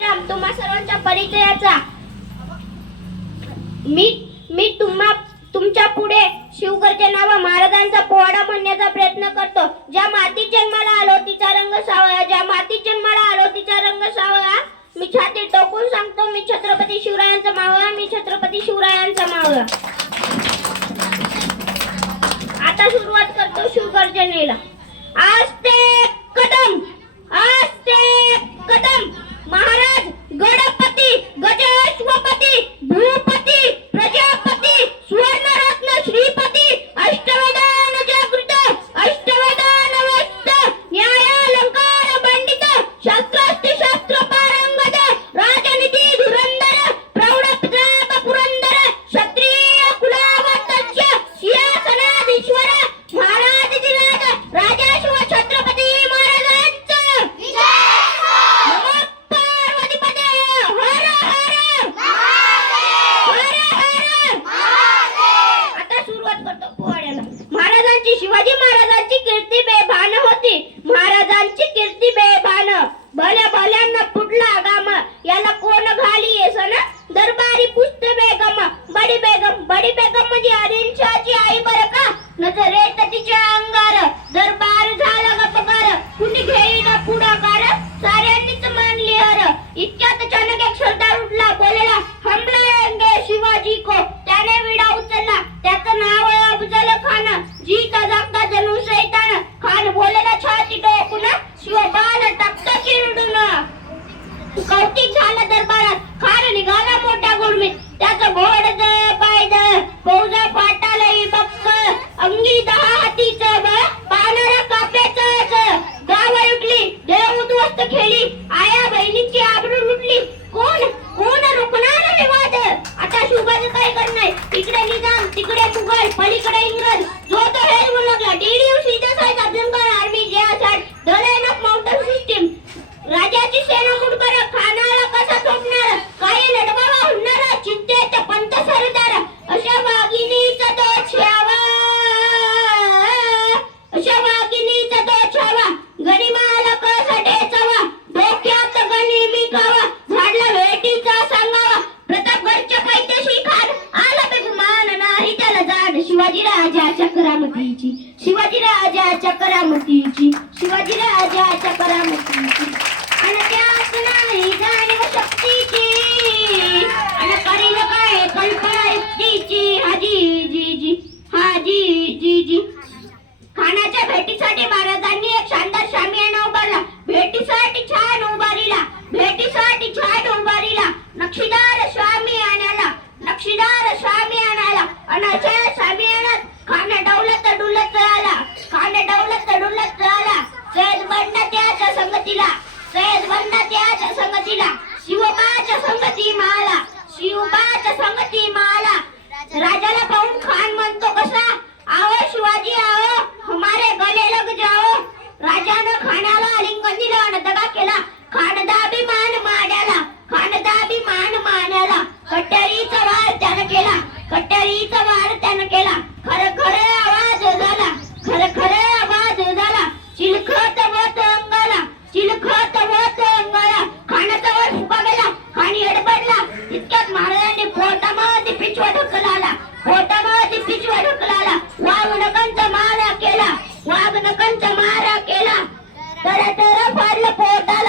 तुम्हा सर्वांच्या परिचयाचा मी तुमच्या पुढे शिवगर्जे नावा महाराजांचा पोवाडा म्हणण्याचा प्रयत्न करतो. ज्या मातीत जन्माला आलो तिचा रंग सावळा, ज्या मातीत जन्माला आलो तिचा रंग सावळा. मी छाती टोकून सांगतो, मी छत्रपती शिवरायांचा मावळा, मी छत्रपती शिवरायांचा मावळा. आता सुरुवात करतो शिवगर्जनेला. आस्ते कदम, आस्ते कदम. महाराज गणपती, गजश्वपती, भूपती, प्रजापती, सुवर्णरत्न श्रीपती, अष्टवेदान जागृत, अष्टवेदान वस्त, न्यायालंकार पंडित, शास्त्रास्त्र शास्त्र पारंगत, राजनीती धुरंधर, प्रौढ प्रताप पुरंदर, क्षत्रिय कुलावतच्च, सिंहासनाधीश्वर, महाराजाधिराज, राजाश्व छत्रपती महाराजांचा शिवाजी महाराजांची कीर्ती बेभान होती, महाराजांची कीर्ती बेभान. भल्या भल्यांना फुटला गाम, याला कोण घाली येसन, दरबारी पुष्ट बेगम, बडी बेगम म्हणजे आदिलशाची आई बर का. नजरेत तिच्या अंगार दरबार झाला गपकार, कुणी घेईना पुढाकार, साऱ्यांनीच मानली हर. इतक्यात अचानक एक सरदार उठला, बोलला हम लाएंगे शिवाजी को. त्याने विडा उचलला, त्याचं नाव अफजल खान. जीता जागता जणू शैतान, खान बोलला छाती टोकून, शिवबाल टाकता चिरडून. कौतिक झालं दरबारात, खान निघाला मोठ्या गुडमीत. त्याचं घोड पायद फौजा फाटालही बक्क, अंगी 10 हातीचं पानारा काप्याचं. गाव उठली, देव उद्ध्वस्त खेळी, आया बहिणीची आबरू लुटली. कोण रोखणार विवाद. आता शिवबाचं काय करणार. इकडे निजाम, तिकडे मुघल, पलीकडे इंग्रज. जो तो हेच म्हणू लागला, डीडीयू सीधा साईज अफजलखान आर्मी जे असाड the line of mountain system. राजाची सेना मुठभर, खानाला कसा थोपणार, काय लढवावा होणार, चिंतेत पंत सरदार. अशा वाघिणीचा तो छावा, अशा वाघिणीचा तो छावा, गनिमाला कसा ढेचावा, डोक्यात गनिमी कावा, झाडला भेटीचा सांगावा. प्रतापगडच्या पैदेशी खान आला बेगुमान, नाही त्याला जाण. शिवाजी राजाच्या करामतीची, शिवाजी राजाच्या करामतीची, शिवाजी राजाच्या करामतीची. आणि त्यात नाही जाणीव शक्तीची, आणि करील काय कल्पना युक्तीची. हाजी. खानाच्या भेटीसाठी महाराजांनी एक शानदार शामियाना उभारला. भेटीसाठी छान उभारीला, भेटीसाठी छान उभारीला. नक्षीदार शामियानाला, नक्षीदार शामियानाला. अनाच्या शामियानात खान डुलत आला, खान डुलत आला. सैद बंडा त्याच्या संगतीला, सैद बंडा त्याच्या संगतीला. शिवबाच्या संगती माला, शिवबाच्या संगती माला. राजाला पाहून खान म्हणतो कसा, आओ शिवाजी आओ, हमारे गले लग जाओ. राजानं खानाला आलिंगन दिलं आणि दगा केला. खानदाभिमान माड्याला, खानदाभिमान माड्याला. कट्यारीचा वार त्यानं केला, कट्यारीचा वार त्यानं केला. खरखर आवाज झाला, खरखर आवाज झाला. चिलखत वत अंगाला, चिलखत वत अंगाला. खानाचा वर फुका गेला, खानी एडबडला. इतक्यात महाराजांनी पोटामध्ये पिछवा ढकलाला, पोटामध्ये पिछवा ढकलाला. वाघनकांचा मारा केला, वाघनकांचा मारा केला. तर फाडलं पोटाला.